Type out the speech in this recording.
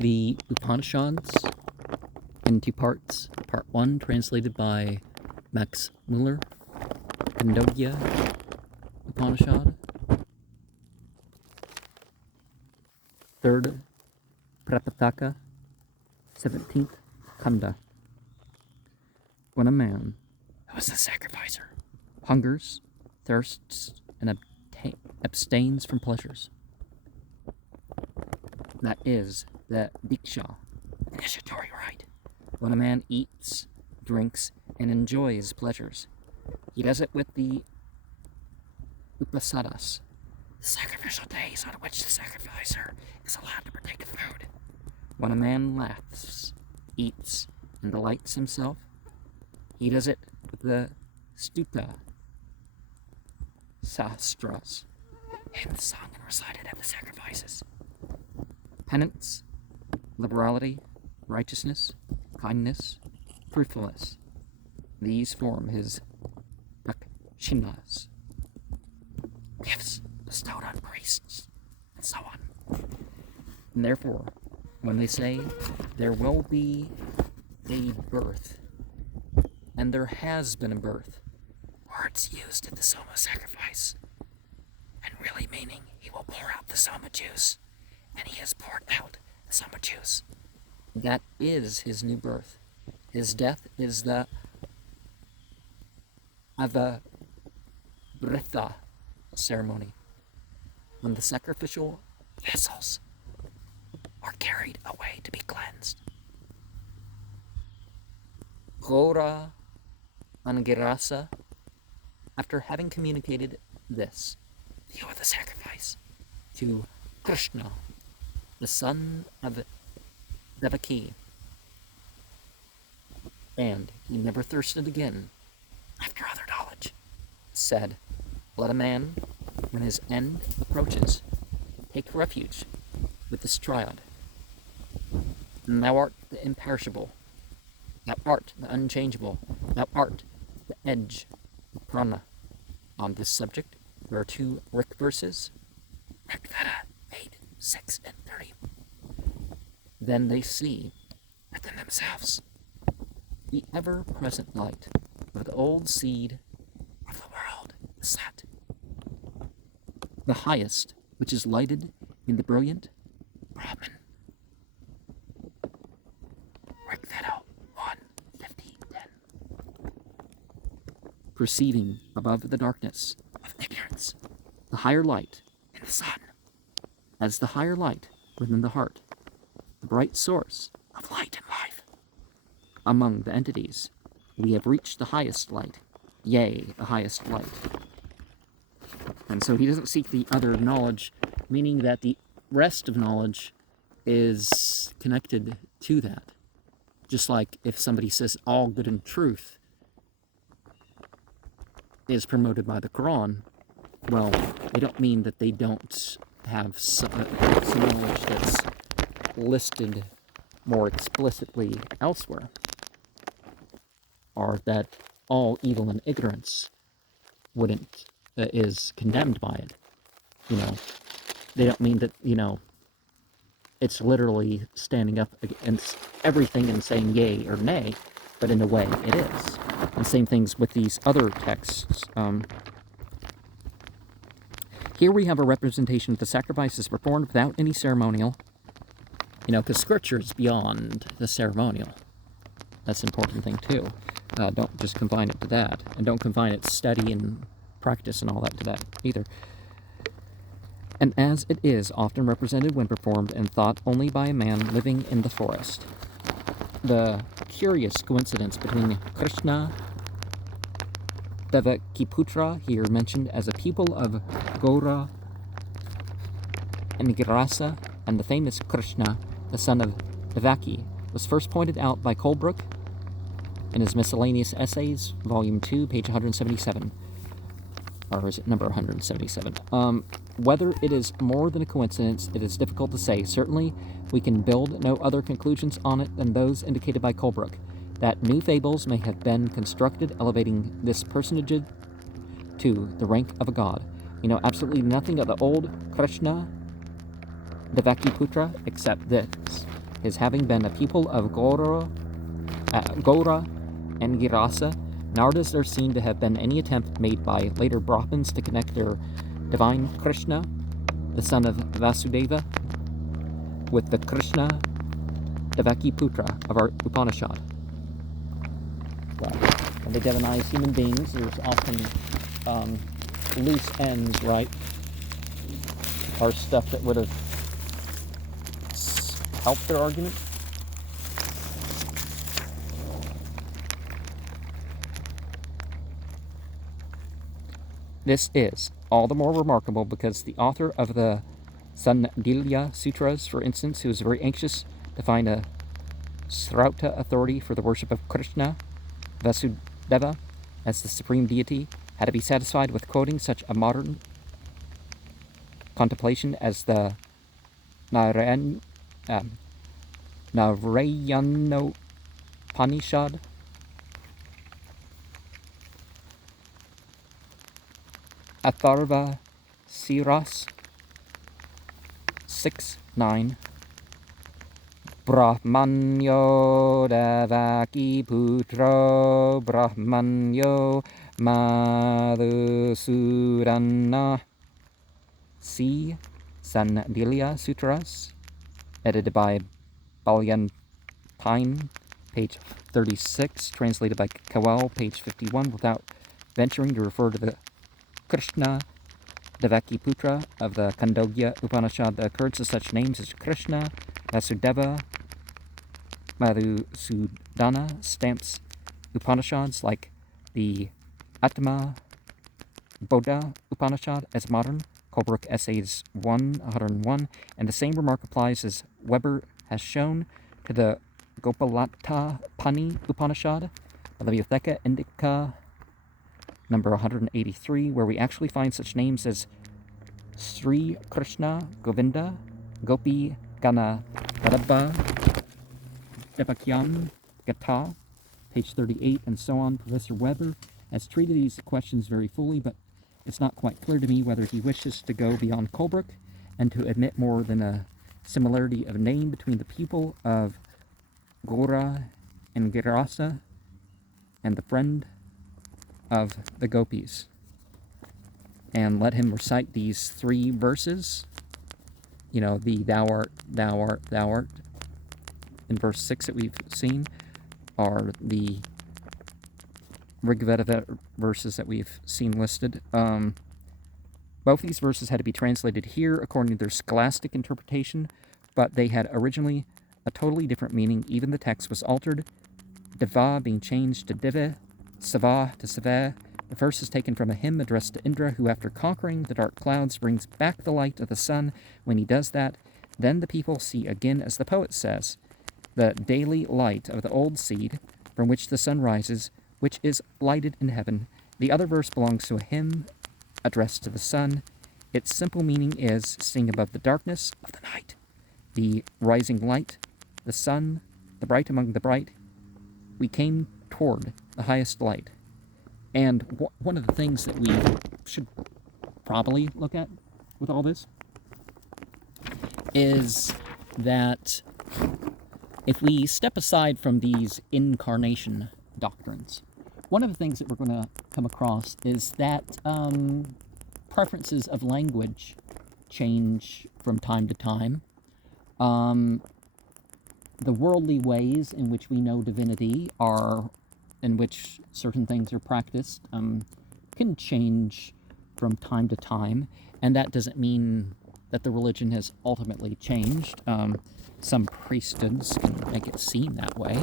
the Upanishads in two parts. Part 1, translated by Max Muller, Khandogya Upanishad. Third, Prapataka, 17th Khanda. When a man, who is the sacrificer, hungers, thirsts, and abstains from pleasures, that is the diksha, initiatory rite. When a man eats, drinks, and enjoys pleasures, he does it with the Upanisads, the sacrificial days on which the sacrificer is allowed to partake of food. When a man laughs, eats, and delights himself, he does it with the Stuta Sastras, hymns sung and recited at the sacrifices. Penance, liberality, righteousness, kindness, truthfulness, these form his dakshinas, gifts bestowed on priests, and so on. And therefore, when they say there will be a birth, and there has been a birth, words used at the soma sacrifice, and really meaning he will pour out the soma juice, and he has poured out the soma juice. That is his new birth. His death is the avabritha ceremony, when the sacrificial vessels are carried away to be cleansed. Gora Angirasa, after having communicated this, view of the sacrifice, to Krishna, the son of Devaki, and he never thirsted again after other knowledge, said, let a man, when his end approaches, take refuge with this triad. And thou art the imperishable, thou art the unchangeable, thou art the edge, the prana. On this subject, there are two Rik verses, Rik 8, 6, and 30. Then they see within themselves the ever-present light of the old seed of the world set, the highest, which is lighted in the brilliant Brahman. Rik 1, 50, 10. Perceiving above the darkness of ignorance the higher light in the sun, as the higher light within the heart, the bright source of light and life. Among the entities, we have reached the highest light, yea, the highest light. And so he doesn't seek the other knowledge, meaning that the rest of knowledge is connected to that. Just like if somebody says all good and truth is promoted by the Quran, well, they don't mean that they don't have some knowledge that's listed more explicitly elsewhere, or that all evil and ignorance is condemned by it. They don't mean that, it's literally standing up against everything and saying yay or nay, but in a way it is. And same things with these other texts. Here we have a representation of the sacrifices performed without any ceremonial, because scripture is beyond the ceremonial. That's an important thing too. Don't just confine it to that, and don't confine it to study and practice and all that to that either. And as it is often represented when performed and thought only by a man living in the forest. The curious coincidence between Krishna Devakiputra, here mentioned as a pupil of Gora Angirasa, and the famous Krishna, the son of Devaki, was first pointed out by Colebrook in his Miscellaneous Essays, Volume 2, page 177. Or is it number 177? Whether it is more than a coincidence, it is difficult to say. Certainly, we can build no other conclusions on it than those indicated by Colebrook, that new fables may have been constructed elevating this personage to the rank of a god. Absolutely nothing of the old Krishna Devakiputra except this. his having been a pupil of Gora and Girasa, nor does there seem to have been any attempt made by later Brahmins to connect their divine Krishna, the son of Vasudeva, with the Krishna Devaki Putra of our Upanishad. Well, when they demonize human beings, there's often loose ends, right? Or stuff that would have helped their argument. This is all the more remarkable because the author of the Khandogya Sutras, for instance, who was very anxious to find a Srauta authority for the worship of Krishna, Vasudeva, as the supreme deity, had to be satisfied with quoting such a modern contemplation as the Narayana Upanishad, Atharva Siras 6:9, Brahmanyo Devaki Putro Brahmanyo Madhusudana. See Khandogya Sutras, edited by Balyantyne, page 36, translated by Kowal, page 51, without venturing to refer to the Krishna Devaki Putra of the Khandogya Upanishad. The occurrence of such names as Krishna, Vasudeva, Madhusudana stamps Upanishads like the Atma Bodha Upanishad as modern, Colebrook Essays 101, and the same remark applies, as Weber has shown, to the Gopalata Pani Upanishad of the Vyotheka Indica number 183, where we actually find such names as Sri Krishna Govinda, Gopi Gana Radha, Devakyam Gata, page 38, and so on. Professor Weber has treated these questions very fully, but it's not quite clear to me whether he wishes to go beyond Colebrook and to admit more than a similarity of name between the people of Gora and Girasa and the friend of the gopis, and let him recite these 3 verses, the thou art, thou art, thou art, in verse 6 that we've seen, are the Rigveda verses that we've seen listed. Both these verses had to be translated here according to their scholastic interpretation, but they had originally a totally different meaning. Even the text was altered, Deva being changed to Dive, Sava to Save. The verse is taken from a hymn addressed to Indra, who after conquering the dark clouds brings back the light of the sun. When he does that, then the people see again, as the poet says, the daily light of the old seed from which the sun rises, which is lighted in heaven. The other verse belongs to a hymn addressed to the sun. Its simple meaning is, seeing above the darkness of the night the rising light, the sun, the bright among the bright, we came toward the highest light. And one of the things that we should probably look at with all this is that if we step aside from these incarnation doctrines, one of the things that we're going to come across is that preferences of language change from time to time. The worldly ways in which we know divinity in which certain things are practiced, can change from time to time, and that doesn't mean that the religion has ultimately changed. Some priesthoods can make it seem that way,